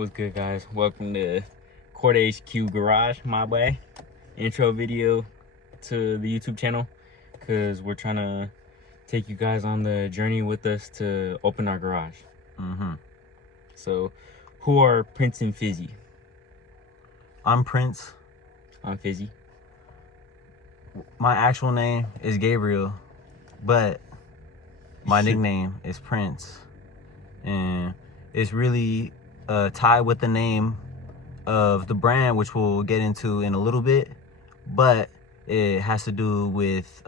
What's good, guys? Welcome to KORT.HQ Garage, my way. Intro video to the YouTube channel, because we're trying to take you guys on the journey with us to open our garage. So, who are Prince and Fizzy? I'm Prince. I'm Fizzy. My actual name is Gabriel, but my nickname is Prince. And it's really tied with the name of the brand, which we'll get into in a little bit. But it has to do with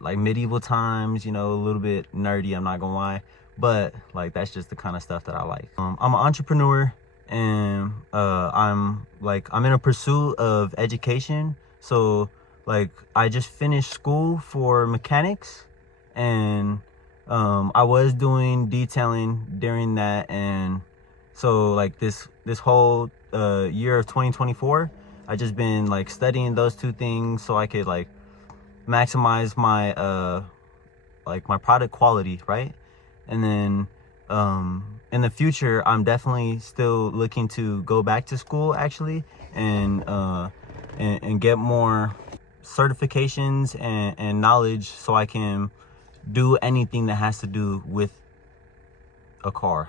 like medieval times, you know, a little bit nerdy, I'm not gonna lie. But like, that's just the kind of stuff that I like. I'm an entrepreneur, and I'm in a pursuit of education. So like, I just finished school for mechanics, and I was doing detailing during that. And so like this whole year of 2024, I just been like studying those two things so I could like maximize my my product quality, right? And then in the future, I'm definitely still looking to go back to school actually, and get more certifications and knowledge so I can do anything that has to do with a car,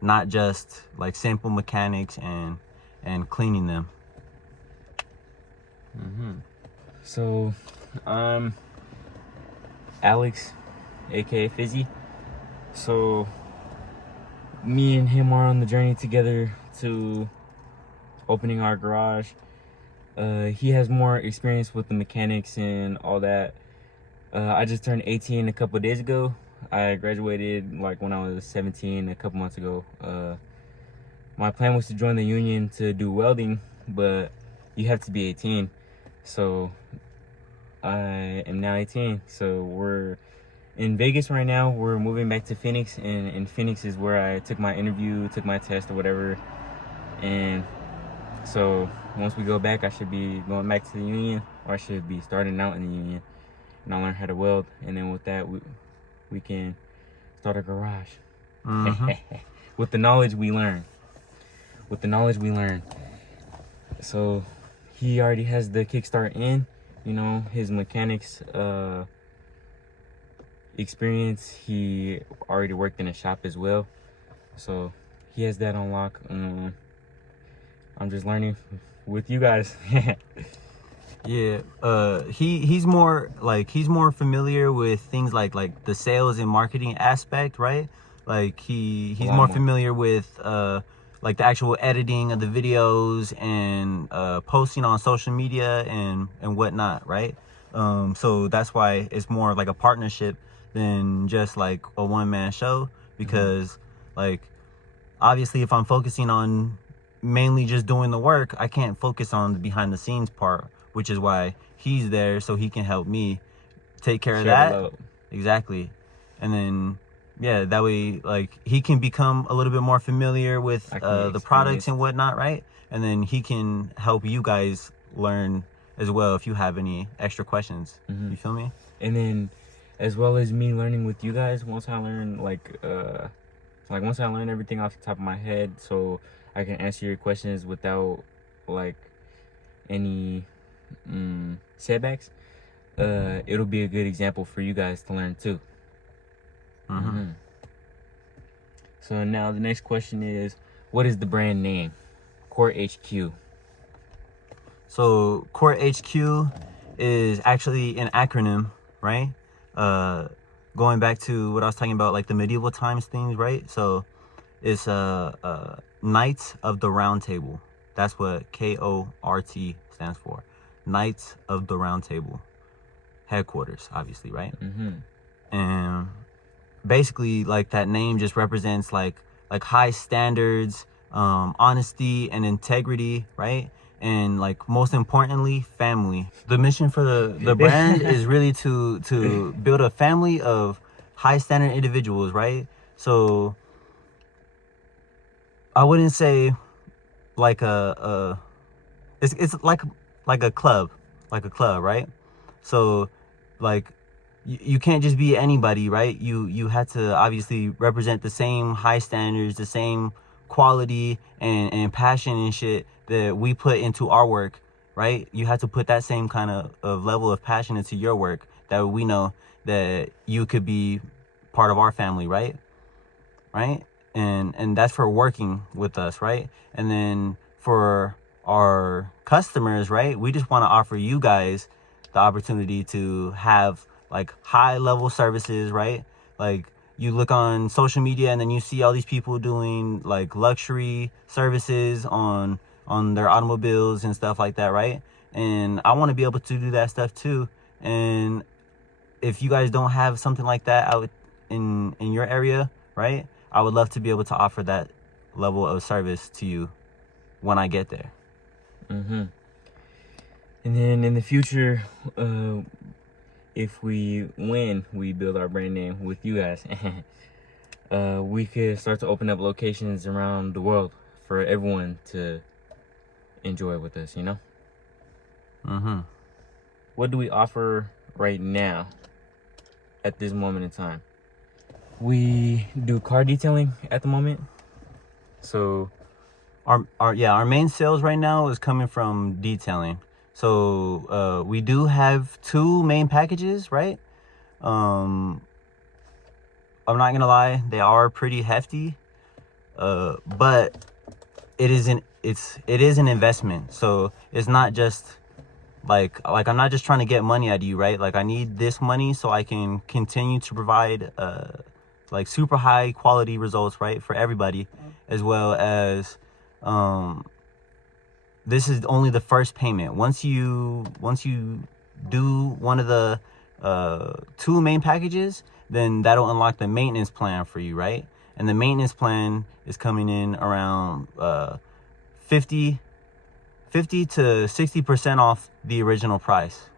not just like simple mechanics and cleaning them. So, I'm Alex, aka Fizzy. So, me and him are on the journey together to opening our garage. He has more experience with the mechanics and all that. I just turned 18 a couple days ago. I graduated like when I was 17 a couple months ago. My plan was to join the union to do welding, but you have to be 18. So I am now 18. So we're in Vegas right now. We're moving back to Phoenix, and in Phoenix is where I took my interview, took my test or whatever. And so once we go back, I should be going back to the union, or I should be starting out in the union, and I'll learn how to weld. And then with that, we can start a garage. With the knowledge we learn. So he already has the kickstart in, you know, his mechanics experience. He already worked in a shop as well, so he has that on lock. I'm just learning with you guys. Yeah, he's more familiar with things like the sales and marketing aspect, right? Like he's more familiar with like the actual editing of the videos and posting on social media and whatnot, right? So that's why it's more like a partnership than just like a one-man show, because like obviously if I'm focusing on mainly just doing the work, I can't focus on the behind the scenes part, which is why he's there, so he can help me take care of that. Exactly. And then yeah, that way like he can become a little bit more familiar with the products and whatnot, right? And then he can help you guys learn as well if you have any extra questions. You feel me? And then as well as me learning with you guys, once I learn once I learn everything off the top of my head, so I can answer your questions without like any setbacks, it'll be a good example for you guys to learn too. So now the next question is, what is the brand name? KORT.HQ. So KORT.HQ is actually an acronym, right? Going back to what I was talking about, like the medieval times things, right? So it's Knights of the Round Table. That's what KORT stands for. Knights of the Round Table. Headquarters, obviously, right? And basically, like, that name just represents like high standards, honesty and integrity, right? And like most importantly, family. The mission for the brand is really to build a family of high standard individuals, right? So I wouldn't say like it's like a club, right? So like you can't just be anybody, right? You have to obviously represent the same high standards, the same quality and passion and shit that we put into our work, right? You have to put that same kind of level of passion into your work, that we know that you could be part of our family, right? Right? And that's for working with us, right? And then for our customers, right, we just want to offer you guys the opportunity to have like high level services, right? Like, you look on social media and then you see all these people doing like luxury services on their automobiles and stuff like that, right? And I want to be able to do that stuff too. And if you guys don't have something like that out in your area, right, I would love to be able to offer that level of service to you when I get there. And then in the future, if we build our brand name with you guys, we could start to open up locations around the world for everyone to enjoy with us, you know? What do we offer right now at this moment in time? We do car detailing at the moment. So our main sales right now is coming from detailing. So we do have 2 main packages, right? I'm not gonna lie, they are pretty hefty, but it is an investment. So it's not just like I'm not just trying to get money out of you, right? Like, I need this money so I can continue to provide like super high quality results, right, for everybody, as well as this is only the first payment. Once you do one of the 2 main packages, then that'll unlock the maintenance plan for you, right? And the maintenance plan is coming in around 50 to 60% off the original price,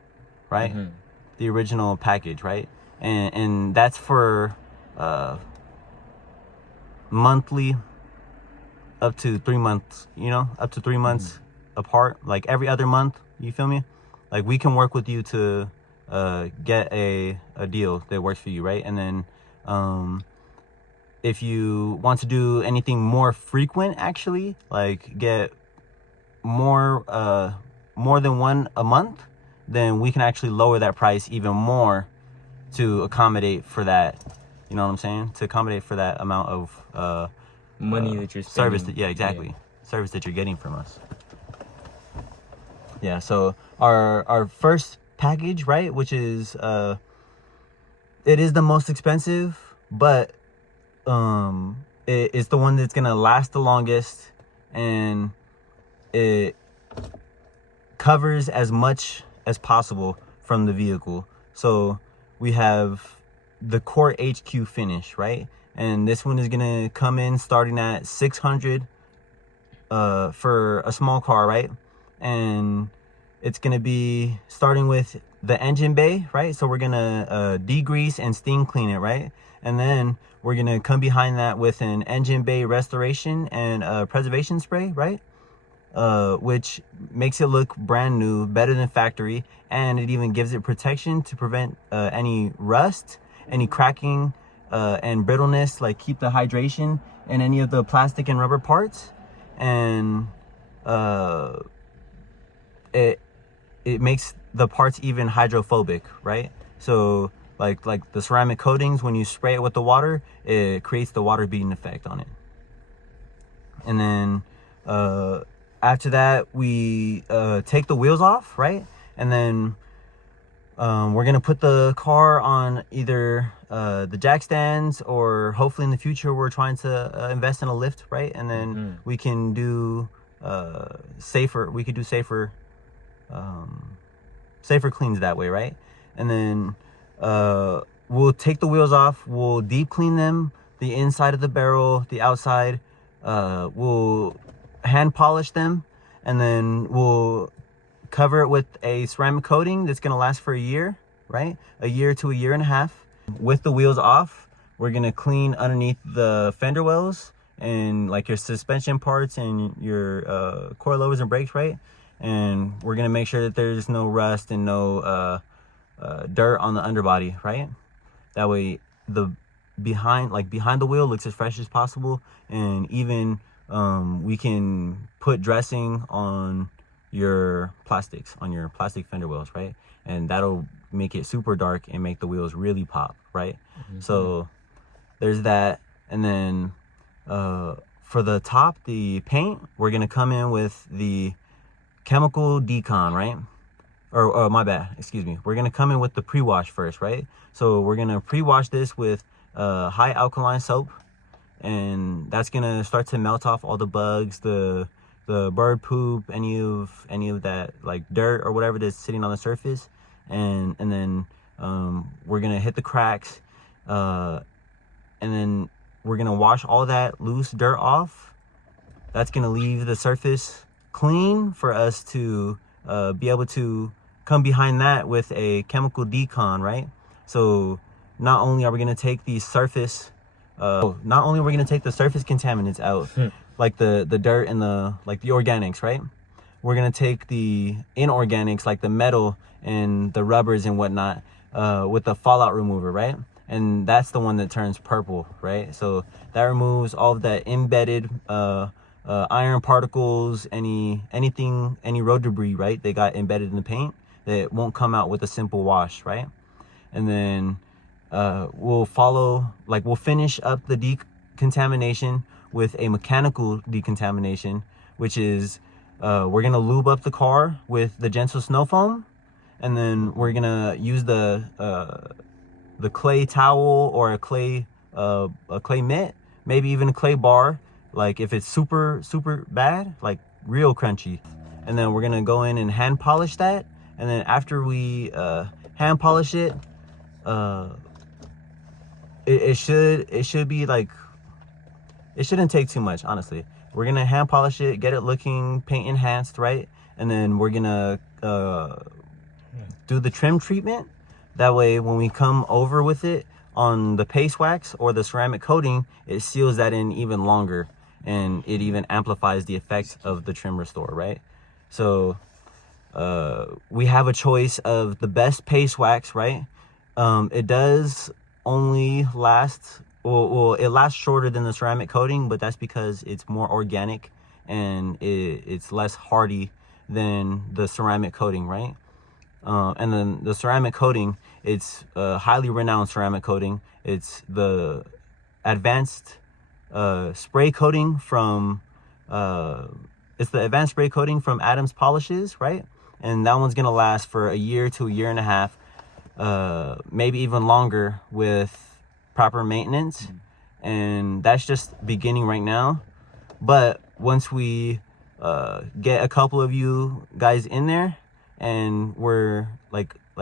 right? The original package, right? And that's for monthly, up to 3 months, you know, up to 3 months apart, like every other month, you feel me? Like, we can work with you to get a deal that works for you, right? And then if you want to do anything more frequent, actually, like get more than one a month, then we can actually lower that price even more to accommodate for that, you know what I'm saying? To accommodate for that amount of money that you're spending. Service that, yeah, exactly. Yeah. Service that you're getting from us. Yeah, so our first package, right, which is it is the most expensive, but it's the one that's gonna last the longest, and it covers as much as possible from the vehicle. So we have the KORT.HQ finish, right? And this one is gonna come in starting at 600 for a small car, right? And it's gonna be starting with the engine bay, right? So we're gonna degrease and steam clean it, right? And then we're gonna come behind that with an engine bay restoration and preservation spray, right? Which makes it look brand new, better than factory, and it even gives it protection to prevent any rust, any cracking, and brittleness, like keep the hydration in any of the plastic and rubber parts. And it makes the parts even hydrophobic, right? So like the ceramic coatings, when you spray it with the water, it creates the water beading effect on it. And then after that, we take the wheels off, right? And then we're gonna put the car on either the jack stands, or hopefully in the future we're trying to invest in a lift, right? And then we can do safer cleans that way, right? And then we'll take the wheels off, we'll deep clean them, the inside of the barrel, the outside, we'll hand polish them, and then we'll cover it with a ceramic coating that's gonna last for a year, right? A year to a year and a half. With the wheels off, we're gonna clean underneath the fender wells and like your suspension parts and your coilovers and brakes, right? And we're gonna make sure that there's no rust and no dirt on the underbody, right? That way the behind the wheel looks as fresh as possible, and even we can put dressing on your plastics, on your plastic fender wells, right? And that'll make it super dark and make the wheels really pop, right? So there's that. And then for the top, the paint, we're gonna come in with the chemical decon, right? Or my bad, excuse me. We're gonna come in with the pre-wash first, right? So we're gonna pre-wash this with high alkaline soap, and that's gonna start to melt off all the bugs, the bird poop, any of that like dirt or whatever that's sitting on the surface, and then we're gonna hit the cracks, and then we're gonna wash all that loose dirt off. That's gonna leave the surface clean for us to be able to come behind that with a chemical decon, right? So not only are we gonna take the surface contaminants out, like the dirt and the organics, right? We're gonna take the inorganics, like the metal and the rubbers and whatnot, with the fallout remover, right? And that's the one that turns purple, right? So that removes all of that embedded iron particles, any road debris, right? They got embedded in the paint that won't come out with a simple wash, right? And then we'll finish up the decontamination with a mechanical decontamination, which is we're gonna lube up the car with the gentle snow foam, and then we're gonna use the clay towel or a clay mitt, maybe even a clay bar, like if it's super bad, like real crunchy. And then we're gonna go in and hand polish that, and then after we hand polish it, it should be like, it shouldn't take too much, honestly. We're gonna hand polish it, get it looking paint enhanced, right? And then we're gonna do the trim treatment. That way when we come over with it on the paste wax or the ceramic coating, it seals that in even longer, and it even amplifies the effects of the trim restore, right? So we have a choice of the best paste wax, right? It does only last, well, it lasts shorter than the ceramic coating, but that's because it's more organic and it's less hardy than the ceramic coating, right? And then the ceramic coating, it's a highly renowned ceramic coating. It's the advanced spray coating from advanced spray coating from Adams Polishes, right? And that one's gonna last for a year to a year and a half, maybe even longer with proper maintenance. And that's just beginning right now. But once we get a couple of you guys in there, and we're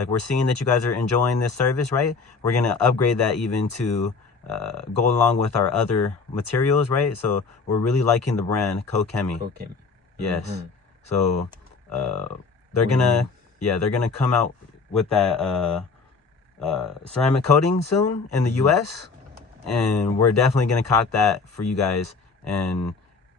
we're seeing that you guys are enjoying this service, right? We're gonna upgrade that even to go along with our other materials, right? So we're really liking the brand KORT.HQ. Yes. So they're gonna come out with that ceramic coating soon in the US, and we're definitely gonna cop that for you guys. And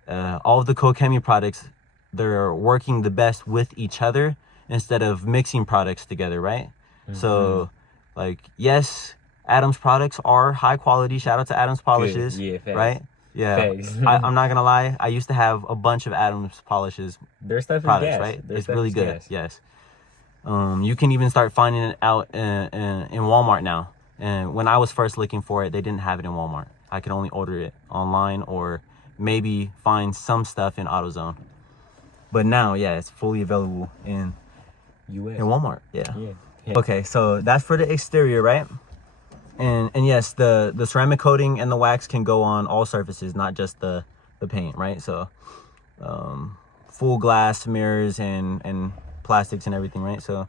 all of the KORT.HQ products, they're working the best with each other instead of mixing products together, right? So like, yes, Adams products are high quality. Shout out to Adams Polishes. Good. Yeah, facts. Right? Yeah. Facts. I'm not gonna lie, I used to have a bunch of Adams Polishes Their stuff products, is gas. right? Their It's stuff really is good. gas. Yes. You can even start finding it out in Walmart now. And when I was first looking for it, they didn't have it in Walmart. I could only order it online or maybe find some stuff in AutoZone. But now, yeah, it's fully available in Walmart. Yeah. Okay, so that's for the exterior, right? And yes, the ceramic coating and the wax can go on all surfaces, not just the paint, right? So full glass mirrors and plastics and everything, right? So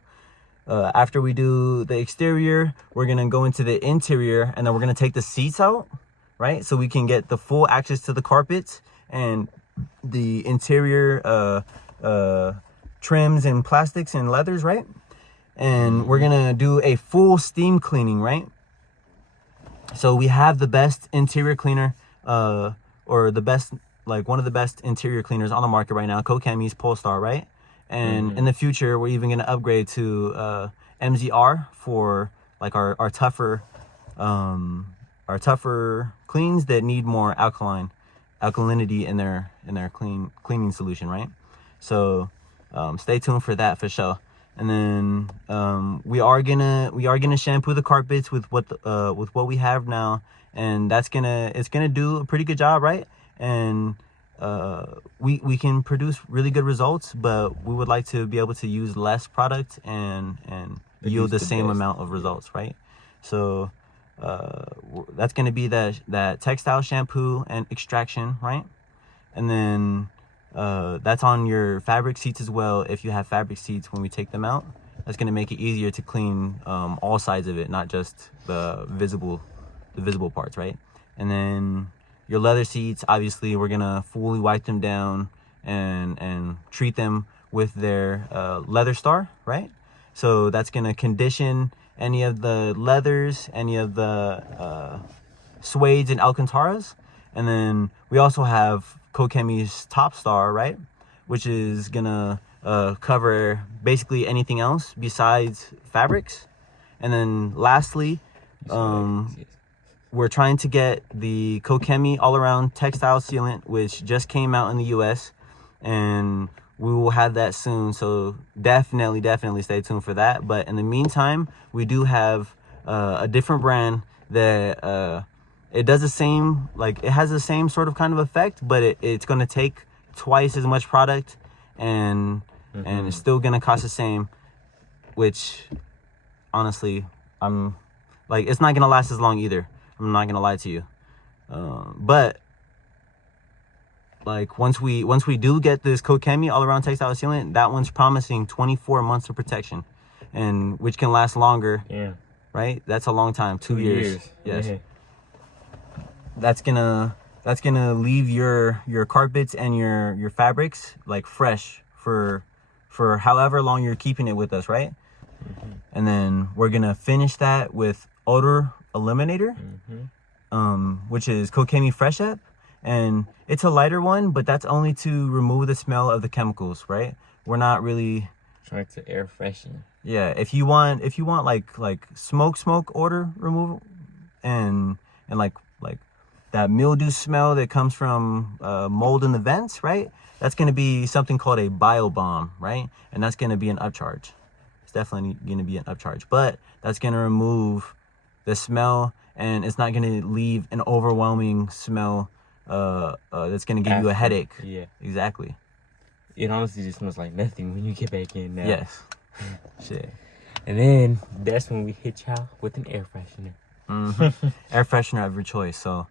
after we do the exterior, we're gonna go into the interior, and then we're gonna take the seats out, right? So we can get the full access to the carpets and the interior trims and plastics and leathers, right? And we're gonna do a full steam cleaning, right? So we have the best interior cleaner, or the best, like one of the best interior cleaners on the market right now, KORT.HQ's Polestar, right? And in the future, we're even gonna upgrade to MZR for like our tougher cleans that need more alkaline alkalinity in their cleaning solution, right? So stay tuned for that for sure. And then we are gonna shampoo the carpets with what we have now, and it's gonna do a pretty good job, right? And we can produce really good results, but we would like to be able to use less product and yield the same amount of results, right? So that's gonna be that textile shampoo and extraction, right? And then that's on your fabric seats as well. If you have fabric seats, when we take them out, that's going to make it easier to clean all sides of it, not just the visible parts, right? And then your leather seats, obviously we're going to fully wipe them down and treat them with their leather star, right? So that's going to condition any of the leathers, any of the suedes and alcantaras. And then we also have KORT.HQ's Top Star, right? Which is gonna cover basically anything else besides fabrics. And then lastly, we're trying to get the KORT.HQ all-around textile sealant, which just came out in the US, and we will have that soon. So definitely stay tuned for that. But in the meantime, we do have a different brand that it does the same, like it has the same sort of kind of effect, but it's going to take twice as much product and it's still going to cost the same, which honestly, I'm like, it's not going to last as long either. I'm not going to lie to you. But like once we do get this KORT.HQ all around textile sealant, that one's promising 24 months of protection, and which can last longer. Yeah. Right? That's a long time. 2 years. Yes. Yeah. That's gonna leave your carpets and your fabrics like fresh for however long you're keeping it with us, right? And then we're gonna finish that with odor eliminator, which is KORT.HQ Fresh Up, and it's a lighter one, but that's only to remove the smell of the chemicals, right? We're not really trying to air freshen. Yeah, if you want like smoke odor removal and like that mildew smell that comes from mold in the vents, right? That's going to be something called a bio bomb, right? And that's going to be an upcharge. It's definitely going to be an upcharge, but that's going to remove the smell, and it's not going to leave an overwhelming smell that's going to give you a headache. Yeah, exactly. It honestly just smells like nothing when you get back in now. Yes. Shit. And then that's when we hit y'all with an air freshener. Air freshener of your choice. So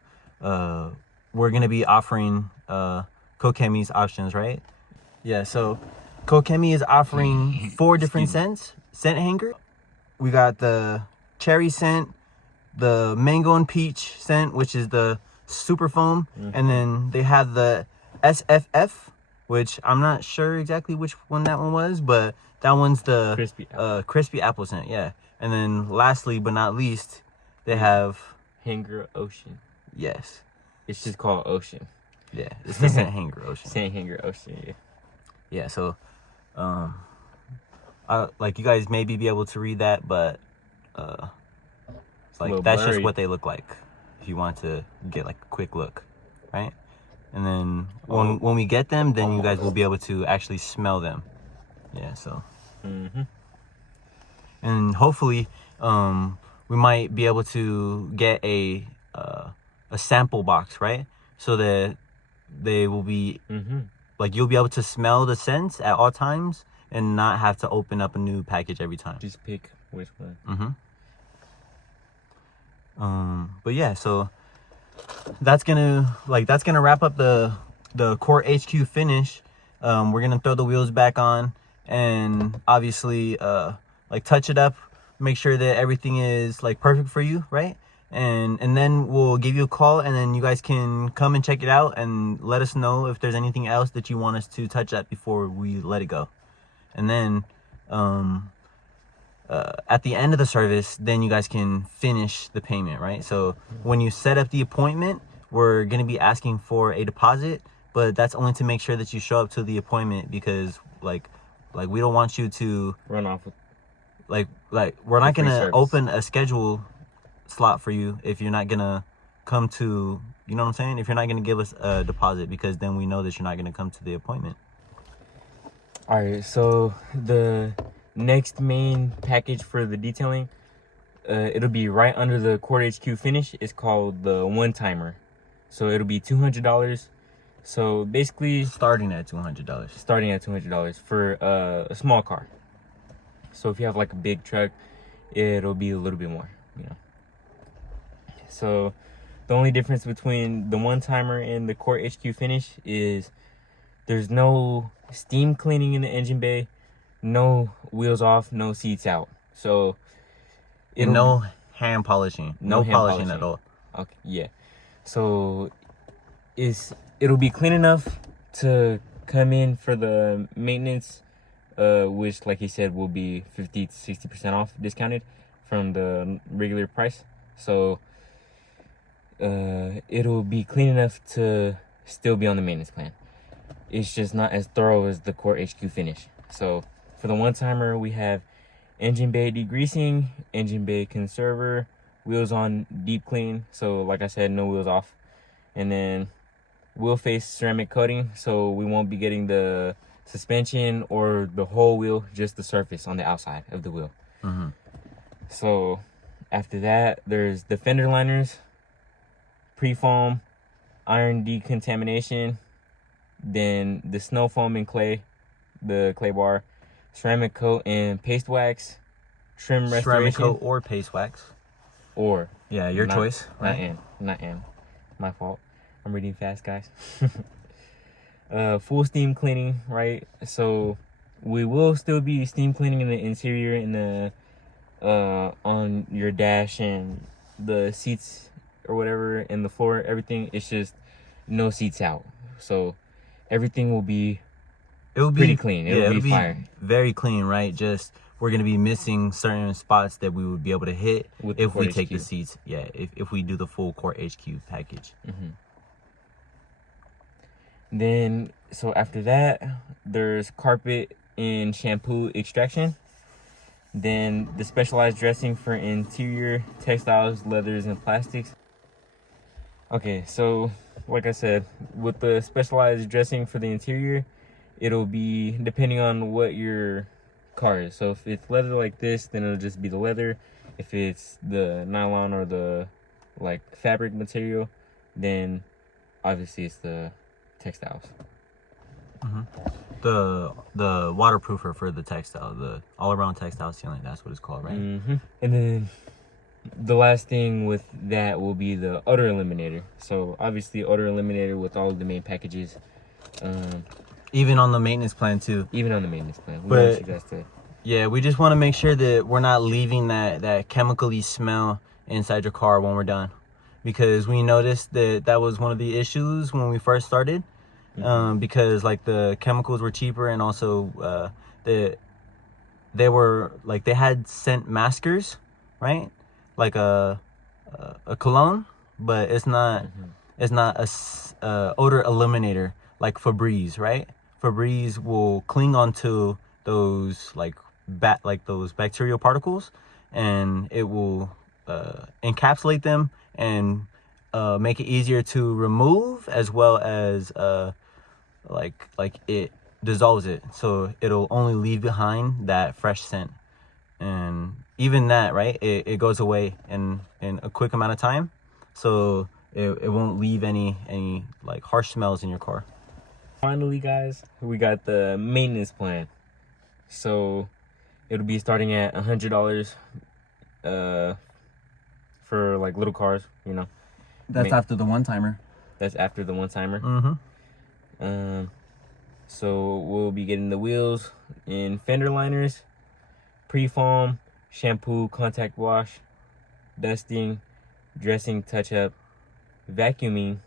we're gonna be offering KORT.HQ's options, right? Yeah, so KORT.HQ is offering 4 different scent hanger. We got the cherry scent, the mango and peach scent, which is the super foam, and then they have the SFF, which I'm not sure exactly which one that one was, but that one's the crispy apple scent, yeah. And then lastly but not least, they have Hanger Ocean. Yes. It's just called Ocean. Yeah, it's the Scent Hanger Ocean. Scent Hanger Ocean, yeah. Yeah, so like you guys maybe be able to read that, but like that's just what they look like if you want to get like a quick look, right? And then when we get them, then you guys will be able to actually smell them. Yeah, so and hopefully we might be able to get a sample box, right? So that they will be like, you'll be able to smell the scents at all times and not have to open up a new package every time. Just pick which one. But yeah, so that's gonna wrap up the KORT.HQ finish. We're gonna throw the wheels back on and obviously like touch it up, make sure that everything is like perfect for you, right? And then we'll give you a call, and then you guys can come and check it out and let us know if there's anything else that you want us to touch up before we let it go. And then at the end of the service, then you guys can finish the payment, right? So when you set up the appointment, we're going to be asking for a deposit, but that's only to make sure that you show up to the appointment, because like we don't want you to run off with, like we're not going to open a schedule slot for you if you're not going to come to You know what I'm saying? If you're not gonna give us a deposit, because then we know that you're not gonna come to the appointment. All right, so the next main package for the detailing, it'll be right under the KORT.HQ finish. It's called the one-timer. So it'll be $200. So basically Starting at $200. starting at $200 for a small car. So if you have like a big truck, it'll be a little bit more, you know. So the only difference between the one-timer and the KORT.HQ finish is there's no steam cleaning in the engine bay, no wheels off, no seats out. So No hand polishing. No hand polishing at all. Okay, yeah. So it'll be clean enough to come in for the maintenance, which, like he said, will be 50 to 60% off discounted from the regular price. So it'll be clean enough to still be on the maintenance plan. It's just not as thorough as the KORT.HQ finish. So for the one-timer, we have engine bay degreasing, engine bay conserver, wheels on deep clean. So like I said, no wheels off. And then wheel face ceramic coating. So we won't be getting the suspension or the whole wheel, just the surface on the outside of the wheel. So after that, there's the fender liners, pre-foam, iron decontamination, then the snow foam and clay, the clay bar, ceramic coat and paste wax, trim restoration. Ceramic coat or paste wax. Or. Yeah, your choice. Right? Not and. My fault. I'm reading fast, guys. Full steam cleaning, right? So we will still be steam cleaning in the interior and the on your dash and the seats or whatever, and the floor, everything. It's just no seats out. So everything will be pretty clean. It'll be fire. Very clean, right? Just we're gonna be missing certain spots that we would be able to hit if we take the seats. Yeah, if we do the full KORT.HQ package. Then, so after that, there's carpet and shampoo extraction. Then the specialized dressing for interior textiles, leathers, and plastics. Okay, so like I said, with the specialized dressing for the interior, it'll be depending on what your car is. So if it's leather like this, then it'll just be the leather. If it's the nylon or the like fabric material, then obviously it's the textiles. The waterproofer for the textile, the all-around textile sealant, that's what it's called, right? And then the last thing with that will be the odor eliminator. So obviously odor eliminator with all of the main packages, even on the maintenance plan too. Even on the maintenance plan, we want you guys to. Yeah, we just want to make sure that we're not leaving that chemically smell inside your car when we're done, because we noticed that was one of the issues when we first started. Because like the chemicals were cheaper, and also they were like, they had scent maskers, right? Like a cologne, but it's not a odor eliminator like Febreze, right? Febreze will cling onto those those bacterial particles, and it will encapsulate them and make it easier to remove, as well as like it dissolves it, so it'll only leave behind that fresh scent. And even that, right, it goes away in a quick amount of time, so it won't leave any like harsh smells in your car. Finally, guys, we got the maintenance plan. So it'll be starting at $100 for like little cars, you know. That's after the one-timer. That's after the one-timer. So we'll be getting the wheels in fender liners, pre-foam, shampoo, contact wash, dusting, dressing, touch-up, vacuuming,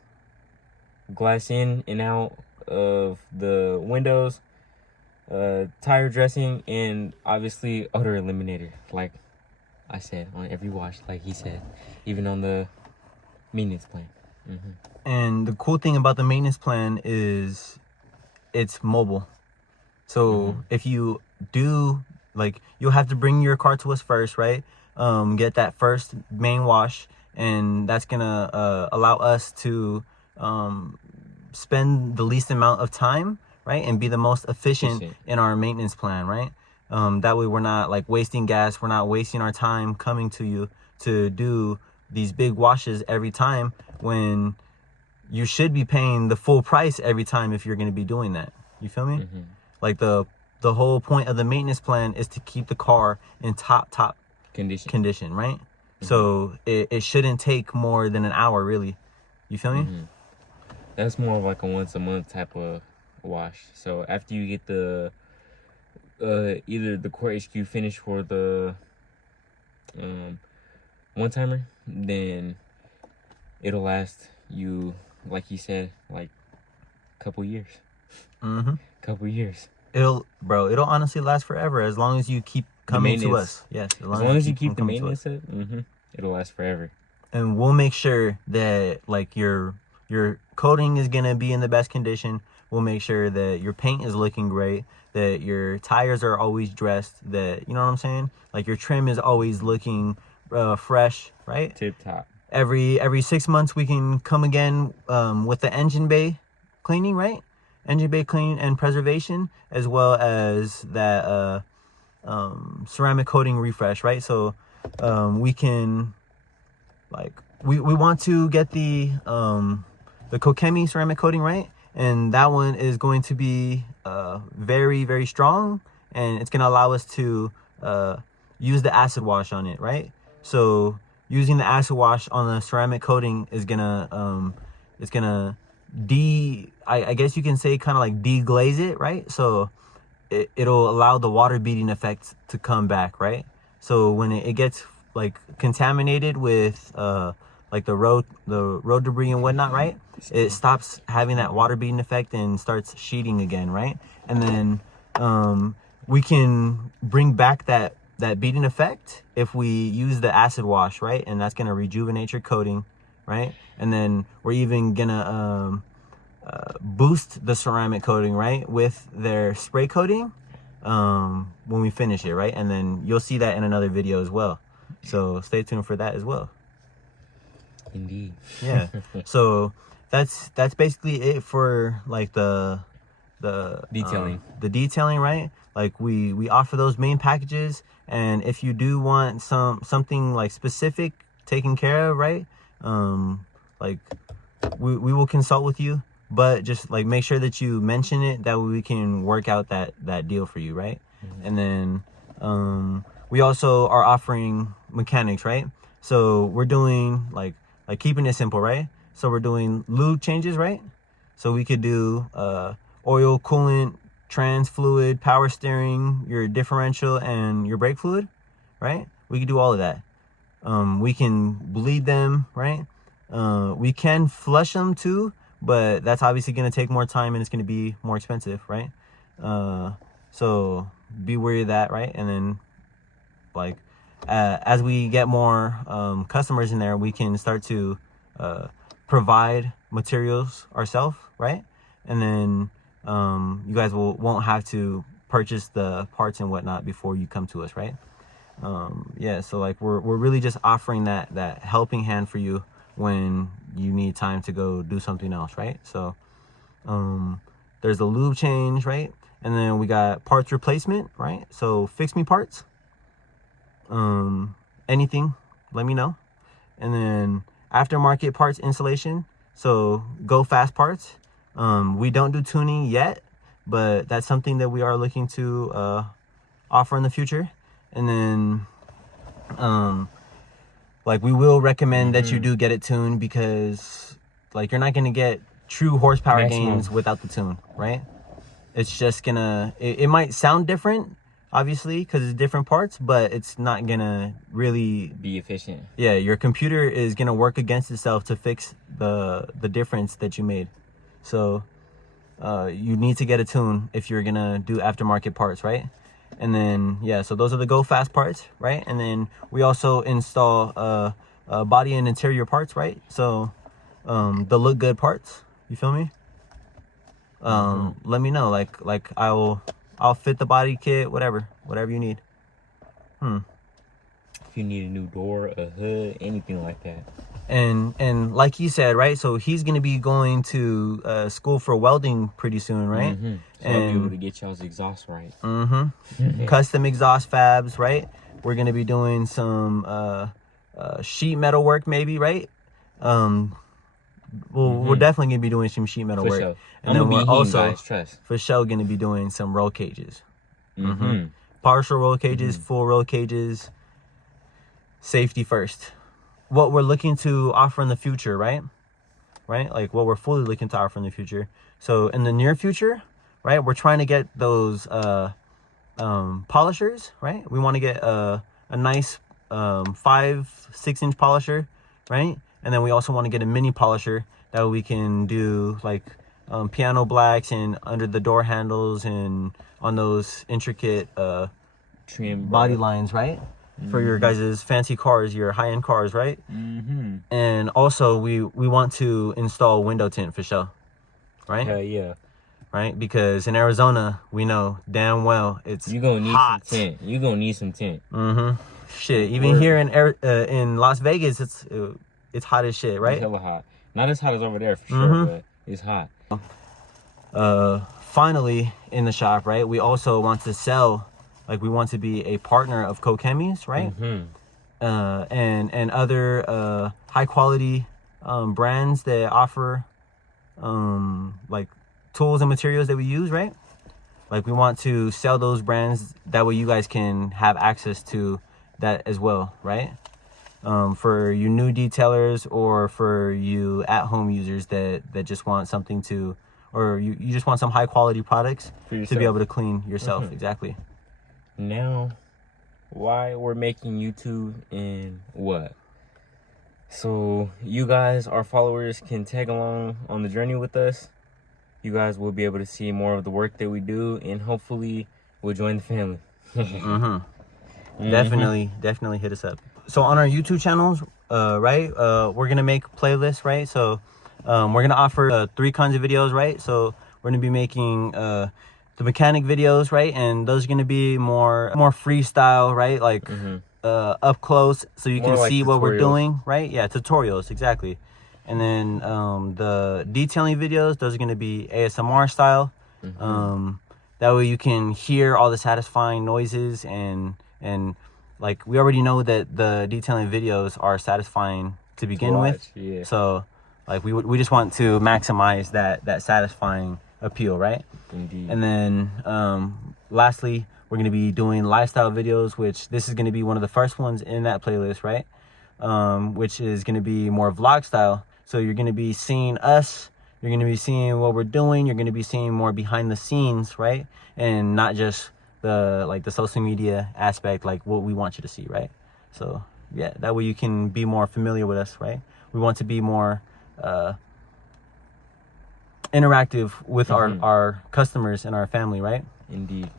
glass in and out of the windows, tire dressing, and obviously odor eliminator, like I said, on every wash, like he said, even on the maintenance plan. And the cool thing about the maintenance plan is it's mobile. So if you do, like, you'll have to bring your car to us first, right? Get that first main wash, and that's gonna allow us to spend the least amount of time, right, and be the most efficient in our maintenance plan, right? That way we're not like wasting gas, we're not wasting our time coming to you to do these big washes every time, when you should be paying the full price every time if you're going to be doing that. You feel me? Like the whole point of the maintenance plan is to keep the car in top condition, right? So it shouldn't take more than an hour, really. You feel me? That's more of like a once a month type of wash. So after you get the either the KORT.HQ finish for the one timer, then it'll last you, like you said, like a couple years. Couple years. It'll honestly last forever as long as you keep coming to us. Yes, as long as you keep the maintenance up, it'll last forever. And we'll make sure that like your coating is gonna be in the best condition. We'll make sure that your paint is looking great, that your tires are always dressed, that, you know what I'm saying, like your trim is always looking fresh, right? Tip top. Every 6 months we can come again with the engine bay cleaning, right? Engine bay cleaning and preservation, as well as that ceramic coating refresh, right? So we can, like, we want to get the Kokemi ceramic coating, right? And that one is going to be very, very strong, and it's going to allow us to use the acid wash on it, right? So using the acid wash on the ceramic coating is gonna it's gonna I guess you can say kind of like deglaze it, right? So it'll allow the water beading effect to come back, right? So when it gets like contaminated with like the road debris and whatnot, right, it stops having that water beading effect and starts sheeting again, right? And then we can bring back that beading effect if we use the acid wash, right? And that's gonna rejuvenate your coating, right? And then we're even gonna boost the ceramic coating, right, with their spray coating when we finish it, right? And then you'll see that in another video as well, so stay tuned for that as well. Indeed. Yeah. So that's basically it for like the detailing. The detailing, right? Like we offer those main packages, and if you do want something like specific taken care of, right, like we will consult with you, but just like make sure that you mention it, that way we can work out that deal for you, right? And then we also are offering mechanics, right? So we're doing like keeping it simple, right? So we're doing lube changes, right? So we could do oil, coolant, trans fluid, power steering, your differential, and your brake fluid, right? We can do all of that. We can bleed them, right? We can flush them too, but that's obviously going to take more time and it's going to be more expensive, right? So be wary of that, right? And then like as we get more customers in there, we can start to provide materials ourselves, right? And then you guys won't have to purchase the parts and whatnot before you come to us, right? Yeah, so like we're really just offering that helping hand for you when you need time to go do something else, right? So there's a lube change, right? And then we got parts replacement, right? So fix me parts, anything, let me know. And then aftermarket parts installation, so go fast parts. We don't do tuning yet, but that's something that we are looking to offer in the future. And then like we will recommend that you do get it tuned, because like you're not going to get true horsepower gains without the tune, right? It's just gonna it might sound different, obviously, because it's different parts, but it's not gonna really be efficient. Yeah, your computer is gonna work against itself to fix the difference that you made. So you need to get a tune if you're gonna do aftermarket parts, right? And then yeah, so those are the go fast parts, right? And then we also install body and interior parts, right? So the look good parts, you feel me? Let me know, like I'll fit the body kit, whatever you need. if you need a new door, a hood, anything like that. And like he said, right? So he's gonna be going to school for welding pretty soon, right? Mm-hmm. So I'll be able to get y'all's exhaust right. Mm-hmm. Custom exhaust fabs, right? We're gonna be doing some sheet metal work, maybe, right? We're definitely gonna be doing some sheet metal work, Sure. and then we're also guys, trust. for sure gonna be doing some roll cages. Partial roll cages, full roll cages. Safety first. What we're looking to offer in the future, right? Like what we're fully looking to offer in the future. So in the near future, right, we're trying to get those polishers, right? We want to get a nice 5-6 inch polisher, right? And then we also want to get a mini polisher that we can do like piano blacks and under the door handles and on those intricate trim body lines, right? For your guys' fancy cars, your high-end cars, right? And also we want to install window tint for sure, right? Hell yeah. Right, because in Arizona we know damn well it's You gonna need hot. some tint. You gonna need some tint. Shit, even here in Las Vegas, it's hot as shit, right? It's hella hot. Not as hot as over there for sure, but it's hot. Finally, in the shop, right? We also want to sell. Like we want to be a partner of Kokemis, right? And other high quality brands that offer like tools and materials that we use, right? Like we want to sell those brands, that way you guys can have access to that as well, right? For you new detailers or for you at-home users that just want something to, or you just want some high quality products to be able to clean yourself. Exactly. Now, why we're making YouTube and what? So you guys, our followers, can tag along on the journey with us. You guys will be able to see more of the work that we do, and hopefully we'll join the family. Definitely hit us up. So on our YouTube channels, right, we're gonna make playlists, right? So we're gonna offer 3 kinds of videos, right? So we're gonna be making the mechanic videos, right? And those are gonna be more freestyle, right? Like up close, so you can see what we're doing, right? Yeah, tutorials, exactly. And then the detailing videos, those are gonna be ASMR style. That way you can hear all the satisfying noises and like we already know that the detailing videos are satisfying to begin with. Yeah. So like we just want to maximize that satisfying appeal, right? Indeed. And then lastly, we're going to be doing lifestyle videos, which this is going to be one of the first ones in that playlist, right? Which is going to be more vlog style. So you're going to be seeing us, you're going to be seeing what we're doing, you're going to be seeing more behind the scenes, right? And not just the social media aspect, like what we want you to see, right? So yeah, that way you can be more familiar with us, right? We want to be more interactive with our customers and our family, right? Indeed.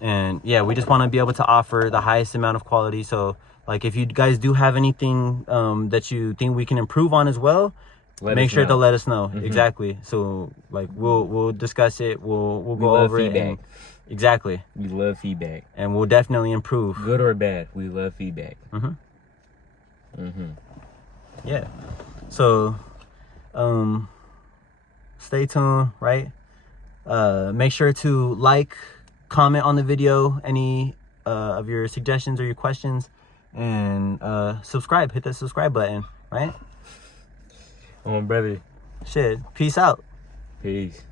And yeah, we just want to be able to offer the highest amount of quality. So like if you guys do have anything that you think we can improve on as well, make sure to let us know. Exactly. So like we'll discuss it, we'll go over it, and exactly, we love feedback, and we'll definitely improve, good or bad. We love feedback. Yeah, so stay tuned, right? Make sure to like, comment on the video, any of your suggestions or your questions, and subscribe. Hit that subscribe button, right? Oh, brother. Shit, peace out. Peace.